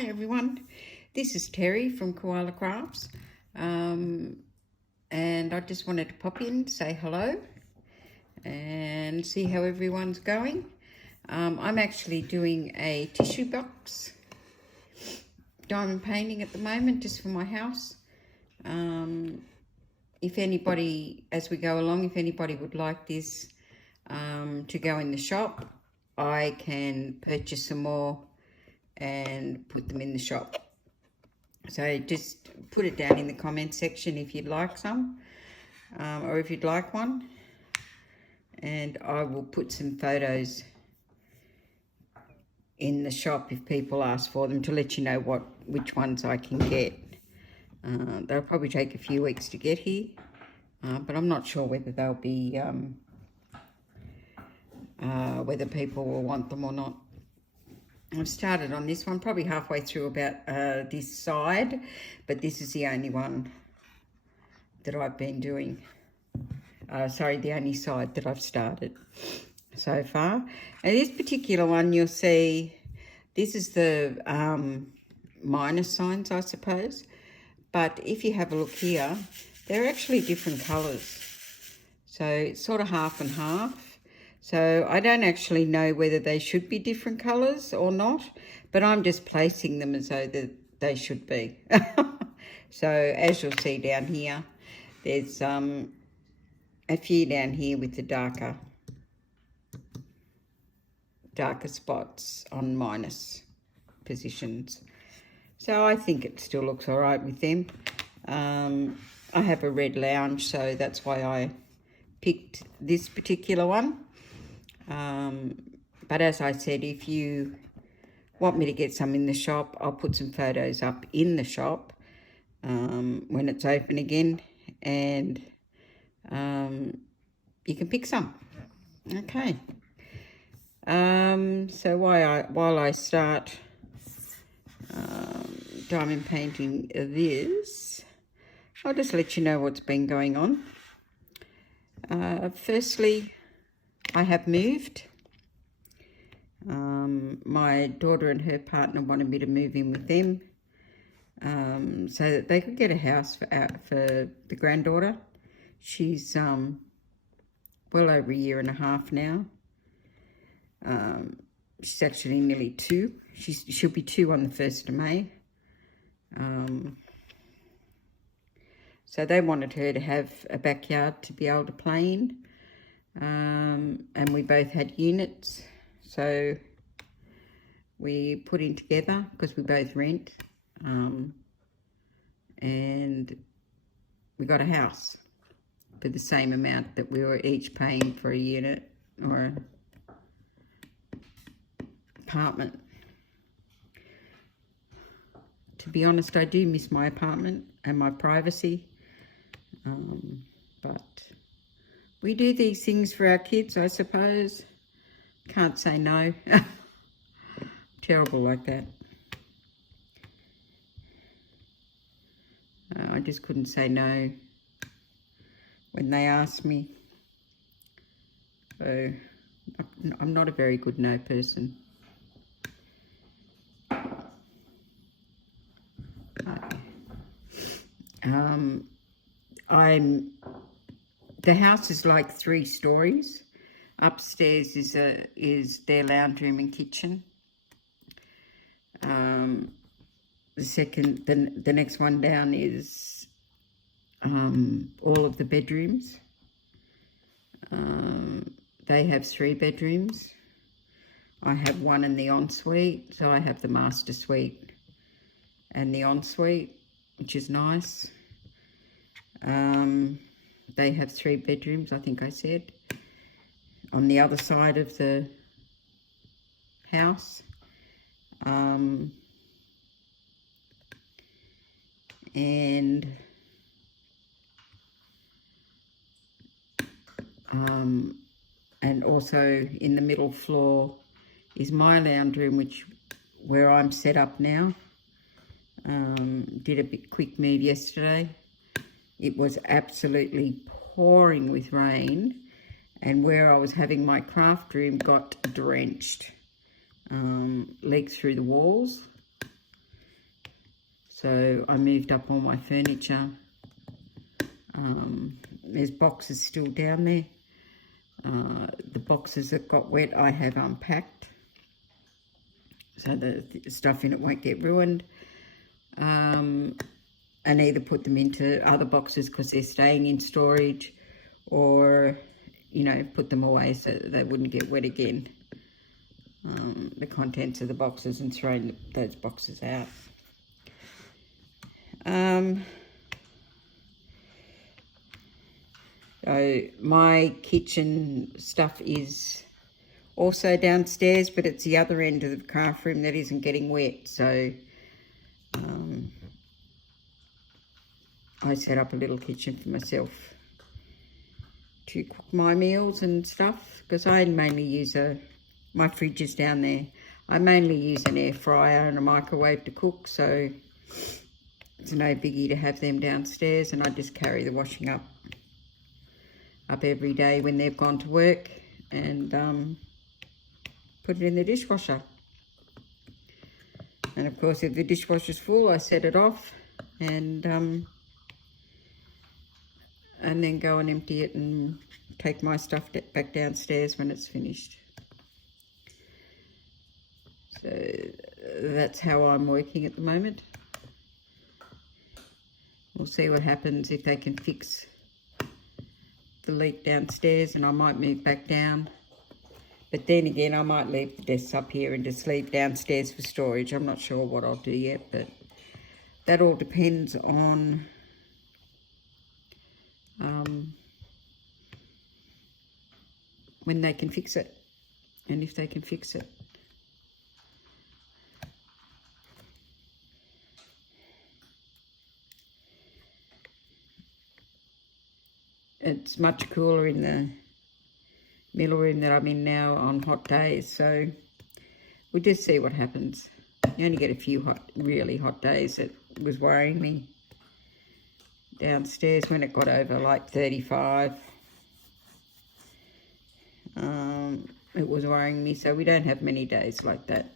Hi everyone, this is Terry from Koala-Krafts, and I just wanted to pop in, say hello and see how everyone's going. I'm actually doing a tissue box diamond painting at the moment just for my house. If anybody, as we go along, if anybody would like this to go in the shop, I can purchase some more and put them in the shop. So just put it down in the comment section if you'd like some, or if you'd like one, and I will put some photos in the shop if people ask for them, to let you know which ones I can get. They'll probably take a few weeks to get here, but I'm not sure whether they'll be whether people will want them or not. I've started on this one, probably halfway through about this side, but this is the only one that I've been doing. Sorry, the only side that I've started so far. And this particular one, you'll see, this is the minus signs, I suppose. But if you have a look here, they're actually different colours. So it's sort of half and half. So I don't actually know whether they should be different colours or not, but I'm just placing them as though that they should be. So as you'll see down here, there's a few down here with the darker spots on minus positions. So I think it still looks all right with them. I have a red lounge, so that's why I picked this particular one. But as I said, if you want me to get some in the shop, I'll put some photos up in the shop when it's open again, and you can pick some. Okay. So while I start diamond painting this, I'll just let you know what's been going on. Firstly, I have moved. My daughter and her partner wanted me to move in with them so that they could get a house for the granddaughter. She's well over a year and a half now. She's actually nearly 2. She'll be 2 on the 1st of May. So they wanted her to have a backyard to be able to play in. And we both had units, so we put in together because we both rent, and we got a house for the same amount that we were each paying for a unit or an apartment. To be honest, I do miss my apartment and my privacy, but we do these things for our kids, I suppose. Can't say no. Terrible like that. I just couldn't say no when they asked me. So I'm not a very good no person. The house is like 3 stories. Upstairs is their lounge room and kitchen. The next one down is all of the bedrooms. They have 3 bedrooms. I have one in the ensuite, so I have the master suite and the ensuite, which is nice. They have 3 bedrooms, I think I said, on the other side of the house. And also in the middle floor is my lounge room, where I'm set up now. Did a quick move yesterday. It was absolutely pouring with rain, and where I was having my craft room got drenched, leaked through the walls. So I moved up all my furniture. There's boxes still down there. The boxes that got wet I have unpacked, so the stuff in it won't get ruined. And either put them into other boxes because they're staying in storage, or, you know, put them away so that they wouldn't get wet again. The contents of the boxes, and throwing those boxes out. So my kitchen stuff is also downstairs, but it's the other end of the craft room that isn't getting wet. So I set up a little kitchen for myself to cook my meals and stuff, because I mainly use my fridge is down there. I mainly use an air fryer and a microwave to cook, so it's no biggie to have them downstairs, and I just carry the washing up every day when they've gone to work, and put it in the dishwasher. And of course, if the dishwasher's full, I set it off, and then go and empty it and take my stuff back downstairs when it's finished. So that's how I'm working at the moment. We'll see what happens if they can fix the leak downstairs, and I might move back down. But then again, I might leave the desks up here and just leave downstairs for storage. I'm not sure what I'll do yet, but that all depends on when they can fix it, and if they can fix it. It's much cooler in the middle room that I'm in now on hot days, so we'll just see what happens. You only get a few really hot days. It was worrying me downstairs when it got over like 35. It was worrying me, so we don't have many days like that.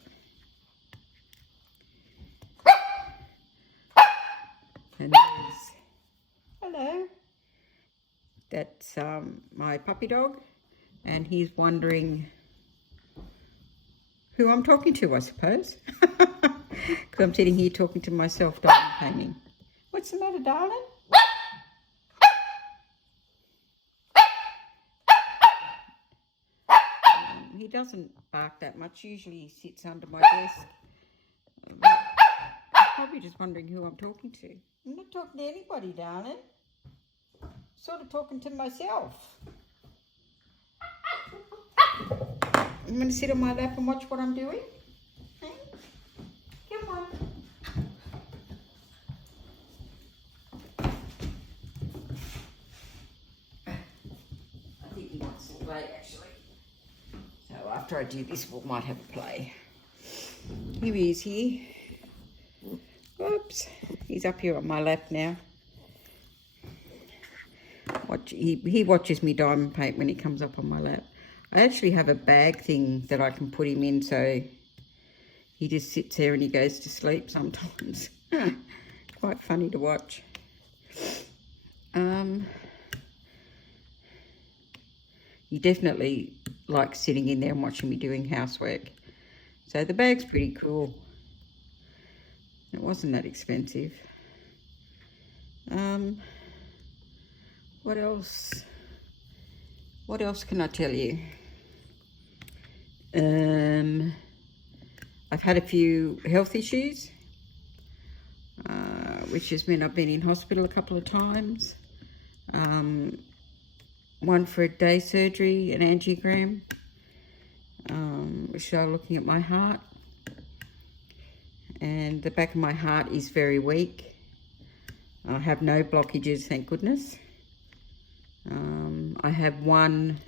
And hello. That's my puppy dog, and he's wondering who I'm talking to, I suppose. Because I'm sitting here talking to myself, diamond painting. What's the matter, darling? He doesn't bark that much. Usually he sits under my desk. He's probably just wondering who I'm talking to. I'm not talking to anybody, darling. Sort of talking to myself. I'm going to sit on my lap and watch what I'm doing. Okay? Come on. I think he wants to play, actually. So after I do this, we might have a play. Here he is here. Whoops. He's up here on my lap now. He watches me diamond paint when he comes up on my lap. I actually have a bag thing that I can put him in, so he just sits there and he goes to sleep sometimes. Quite funny to watch. He definitely likes sitting in there and watching me doing housework. So the bag's pretty cool. It wasn't that expensive. What else? What else can I tell you? I've had a few health issues, which has meant I've been in hospital a couple of times. One for a day surgery, an angiogram, which are looking at my heart. And the back of my heart is very weak. I have no blockages, thank goodness. I have one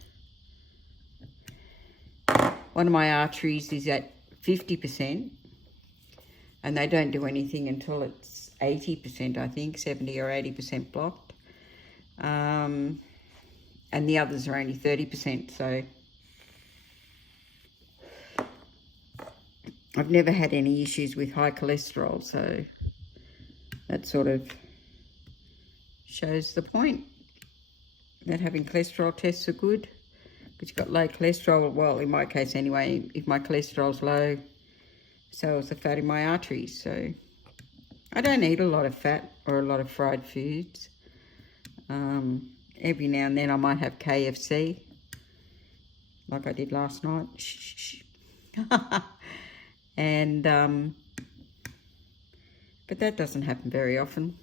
of my arteries is at 50%, and they don't do anything until it's 80%, I think, 70 or 80% blocked. And the others are only 30%, so I've never had any issues with high cholesterol, so that sort of shows the point that having cholesterol tests are good, because you've got low cholesterol. Well, in my case anyway, if my cholesterol's low, so is the fat in my arteries. So I don't eat a lot of fat or a lot of fried foods. Every now and then I might have KFC, like I did last night. And but that doesn't happen very often.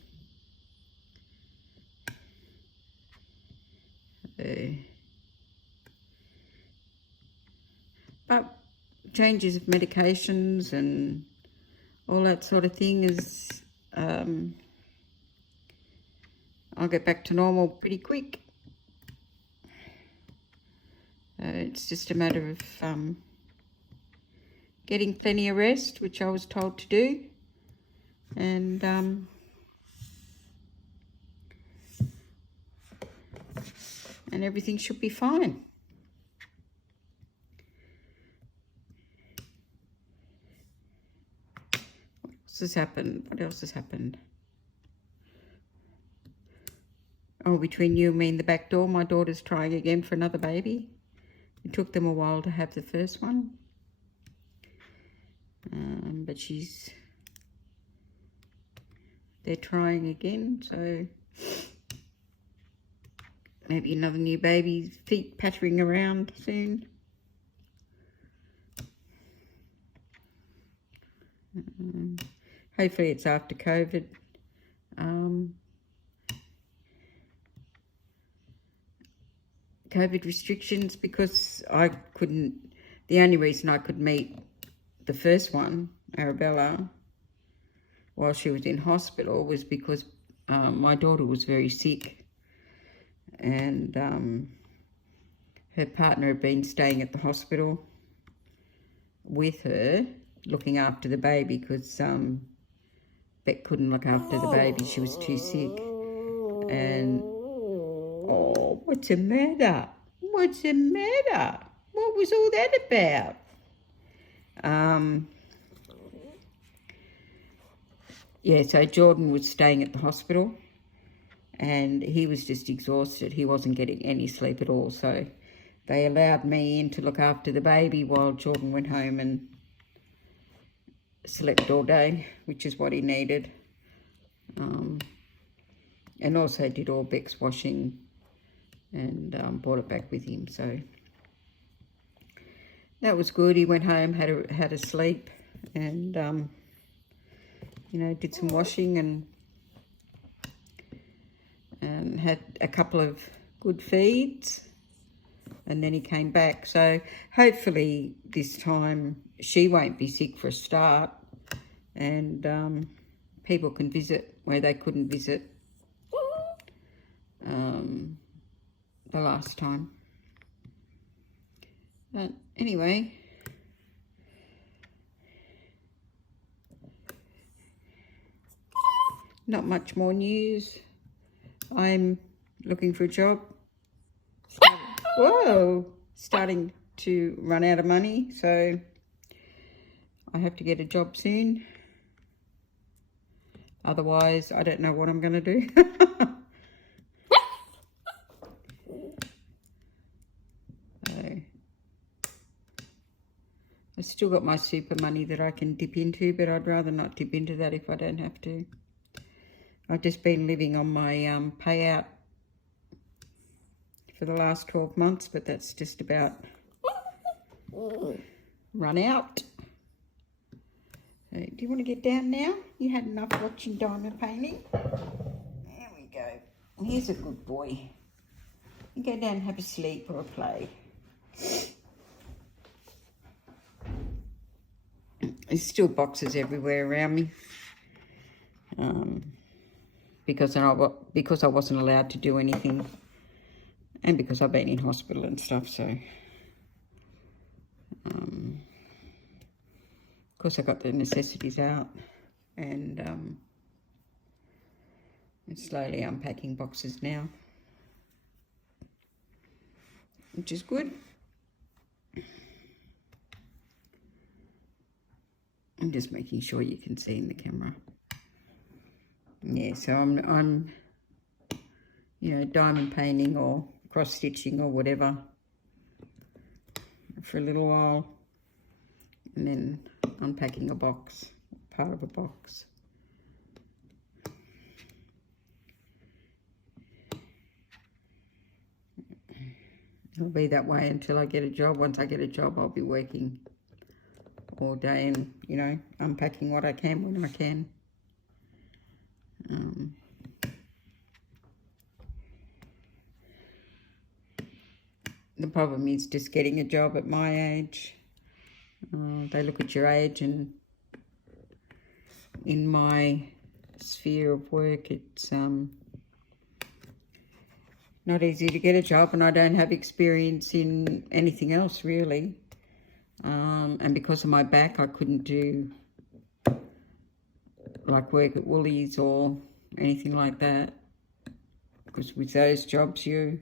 But changes of medications and all that sort of thing is, I'll get back to normal pretty quick. It's just a matter of getting plenty of rest, which I was told to do, and everything should be fine. What else has happened? What else has happened? Oh, between you and me in the back door, my daughter's trying again for another baby. It took them a while to have the first one. But they're trying again, so maybe another new baby's feet pattering around soon. Hopefully it's after COVID. COVID restrictions, because the only reason I could meet the first one, Arabella, while she was in hospital was because my daughter was very sick, and her partner had been staying at the hospital with her, looking after the baby, because Beck couldn't look after the baby. She was too sick. And, oh, what's the matter? What's the matter? What was all that about? Yeah, so Jordan was staying at the hospital, and he was just exhausted. He wasn't getting any sleep at all, so they allowed me in to look after the baby while Jordan went home and slept all day, which is what he needed. And also did all Beck's washing and brought it back with him, so that was good. He went home, had a sleep, and you know, did some washing and had a couple of good feeds, and then he came back. So hopefully this time she won't be sick for a start, and people can visit where they couldn't visit the last time. But anyway, not much more news. I'm looking for a job. Starting to run out of money, so I have to get a job soon. Otherwise, I don't know what I'm going to do. I've still got my super money that I can dip into, but I'd rather not dip into that if I don't have to. I've just been living on my payout for the last 12 months, but that's just about run out. So, do you want to get down now? You had enough watching diamond painting. There we go. And here's a good boy. You go down and have a sleep or a play. There's still boxes everywhere around me, because I wasn't allowed to do anything, and because I've been in hospital and stuff. So, of course, I got the necessities out, and I'm slowly unpacking boxes now, which is good. I'm just making sure you can see in the camera. yeah, so I'm you know, diamond painting or cross stitching or whatever for a little while, and then unpacking a box, part of a box. It'll be that way until I get a job. Once I get a job, I'll be working all day and, you know, unpacking what I can when I can. The problem is just getting a job at my age. They look at your age, and in my sphere of work, it's not easy to get a job, and I don't have experience in anything else really. And because of my back, I couldn't do like work at Woolies or anything like that, because with those jobs you're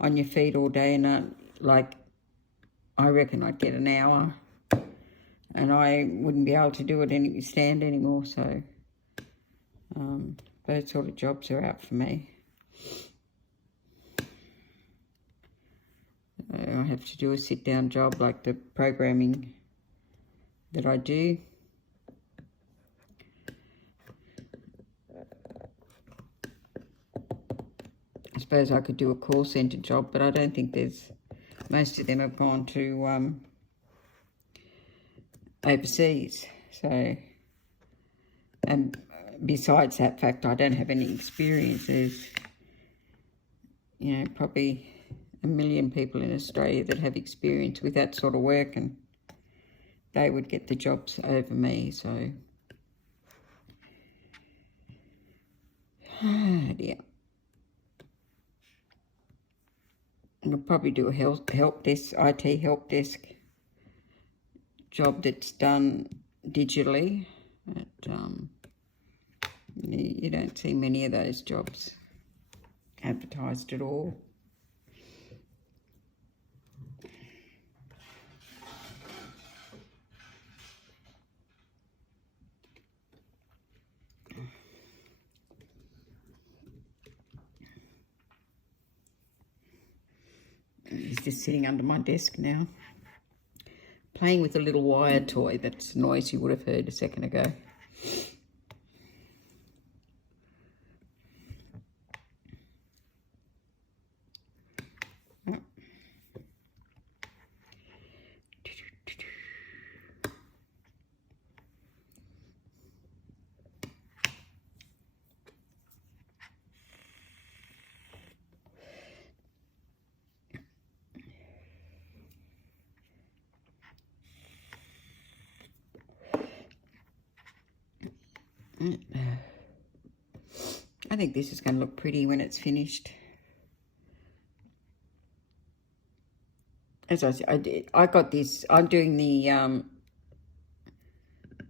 on your feet all day, and like I reckon I'd get an hour and I wouldn't be able to do it stand anymore. So those sort of jobs are out for me. I have to do a sit-down job like the programming that I do. I suppose I could do a call centre job, but I don't think most of them have gone to overseas. So, and besides that fact, I don't have any experience. There's, you know, probably a million people in Australia that have experience with that sort of work, and they would get the jobs over me. So, oh dear. I'll probably do a help desk, IT help desk job that's done digitally. But you don't see many of those jobs advertised at all. He's just sitting under my desk now, playing with a little wire toy. That's the noise you would have heard a second ago. I think this is going to look pretty when it's finished. As I said, I got this. I'm doing the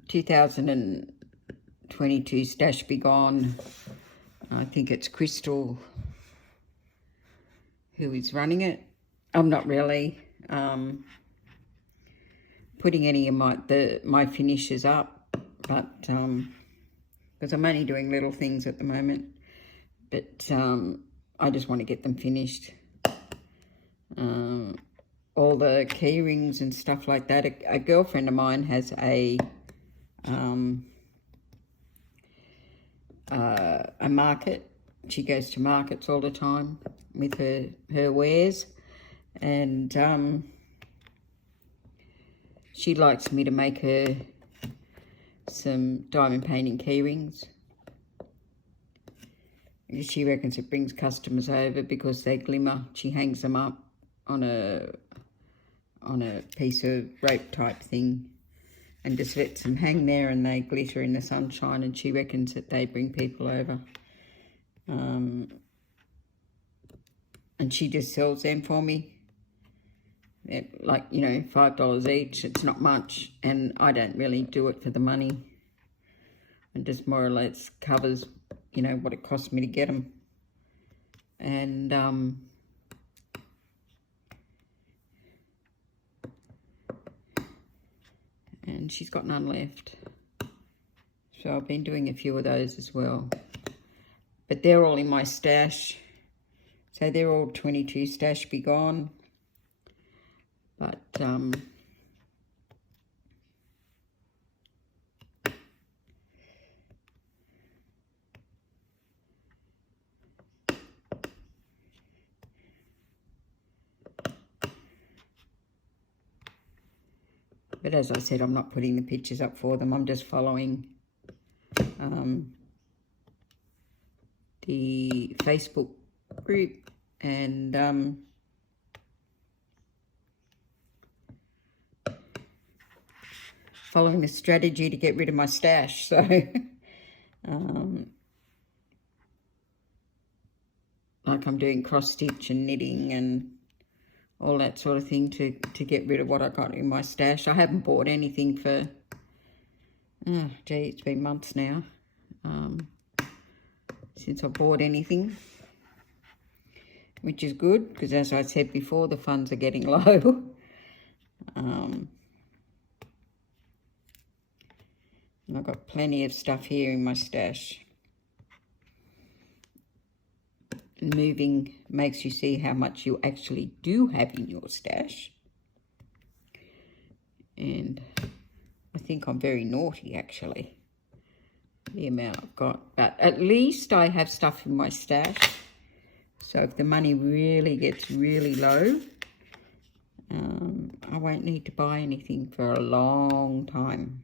2022 Stash Be Gone. I think it's Crystal who is running it. I'm not really putting any of my finishes up, but because I'm only doing little things at the moment, but I just want to get them finished. All the key rings and stuff like that. A girlfriend of mine has a market. She goes to markets all the time with her wares, and she likes me to make her some diamond painting key rings. She reckons it brings customers over because they glimmer. She hangs them up on a piece of rope type thing and just lets them hang there, and they glitter in the sunshine, and she reckons that they bring people over. And she just sells them for me. They're like, you know, $5 each. It's not much, and I don't really do it for the money. It just more or less covers, you know, what it cost me to get them. And she's got none left. So I've been doing a few of those as well. But they're all in my stash. So they're all 22 stash be gone. But as I said, I'm not putting the pictures up for them. I'm just following the Facebook group and following the strategy to get rid of my stash. So like I'm doing cross stitch and knitting and all that sort of thing to get rid of what I got in my stash. I haven't bought anything for, oh gee, it's been months now since I bought anything, which is good because, as I said before, the funds are getting low. And I've got plenty of stuff here in my stash. Moving makes you see how much you actually do have in your stash. And I think I'm very naughty, actually, the amount I've got. But at least I have stuff in my stash. So if the money really gets really low, I won't need to buy anything for a long time.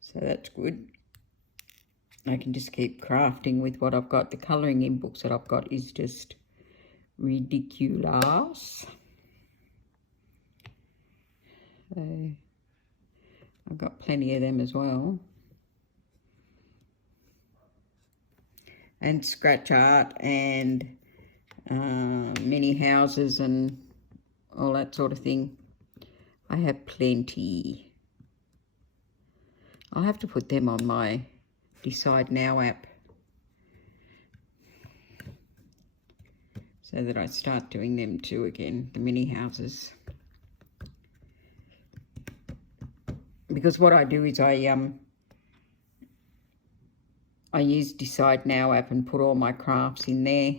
So that's good. I can just keep crafting with what I've got. The colouring in books that I've got is just ridiculous. So I've got plenty of them as well. And scratch art and mini houses and all that sort of thing. I have plenty. I'll have to put them on my Decide Now app so that I start doing them too again, the mini houses. Because what I do is I use Decide Now app and put all my crafts in there,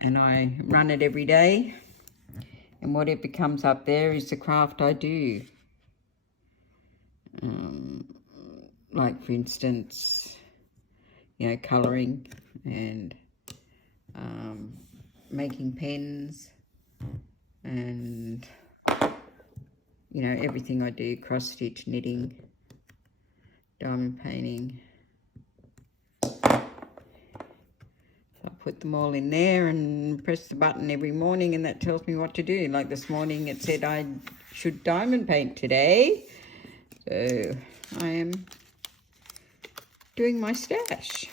and I run it every day, and whatever comes up there is the craft I do. Like, for instance, you know, colouring and making pens and, you know, everything I do, cross stitch, knitting, diamond painting. So I put them all in there and press the button every morning, and that tells me what to do. Like this morning it said I should diamond paint today. So I am doing my stash.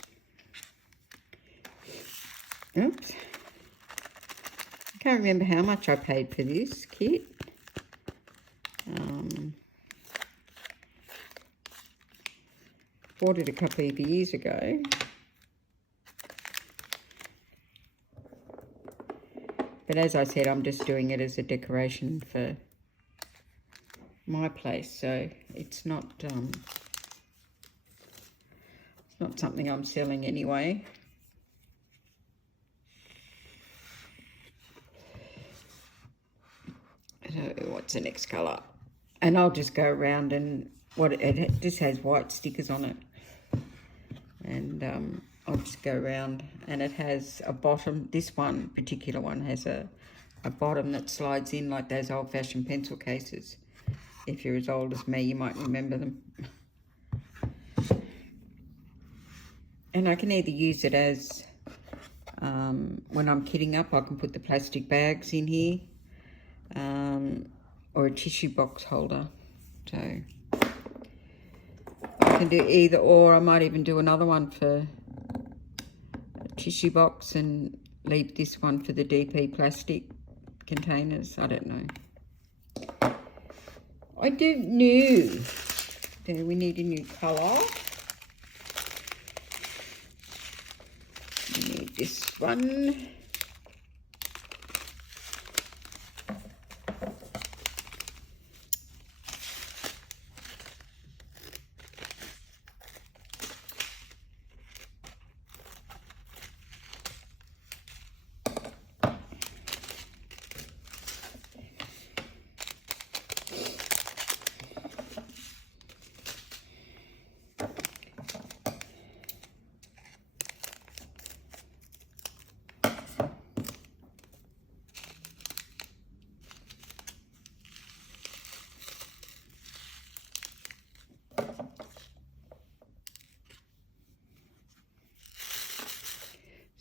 Oops. I can't remember how much I paid for this kit. Bought it a couple of years ago. But as I said, I'm just doing it as a decoration for my place, so it's not something I'm selling anyway. So what's the next colour? And I'll just go around, and it just has white stickers on it, and I'll just go around, and it has a bottom. This one particular one has a bottom that slides in like those old-fashioned pencil cases. If you're as old as me, you might remember them. And I can either use it as, when I'm kitting up, I can put the plastic bags in here, or a tissue box holder. So I can do either or. I might even do another one for a tissue box and leave this one for the DP plastic containers. I don't know. I don't know. Then we need a new colour. We need this one.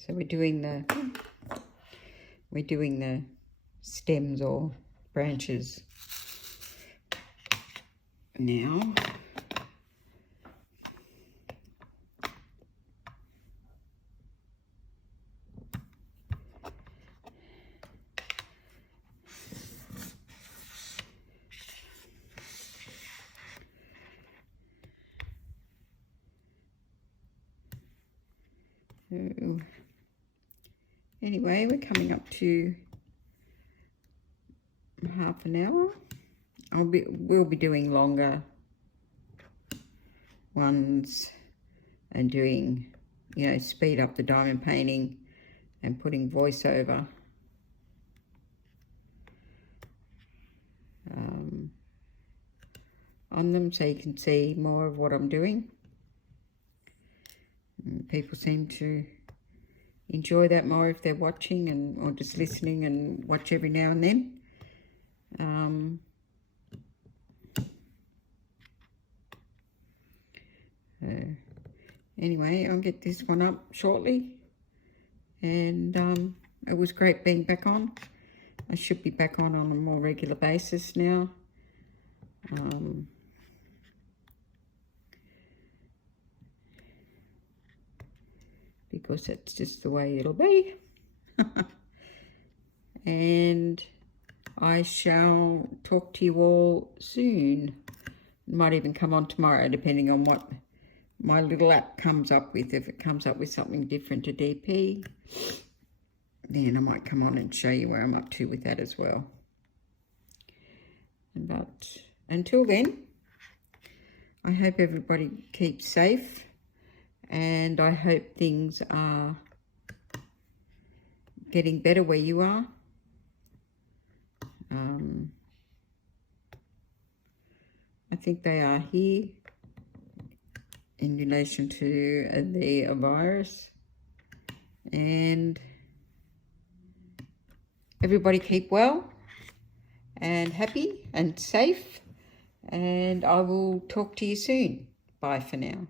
So we're doing the stems or branches now. So anyway, we're coming up to half an hour. We'll be doing longer ones and doing, you know, speed up the diamond painting and putting voiceover on them so you can see more of what I'm doing. People seem to enjoy that more if they're watching and or just listening and watch every now and then. Anyway, I'll get this one up shortly, and it was great being back on. I should be back on a more regular basis now. Because that's just the way it'll be. And I shall talk to you all soon. Might even come on tomorrow, depending on what my little app comes up with. If it comes up with something different to DP, then I might come on and show you where I'm up to with that as well. But until then, I hope everybody keeps safe, and I hope things are getting better where you are. I think they are here in relation to the virus. And everybody keep well and happy and safe, and I will talk to you soon. Bye for now.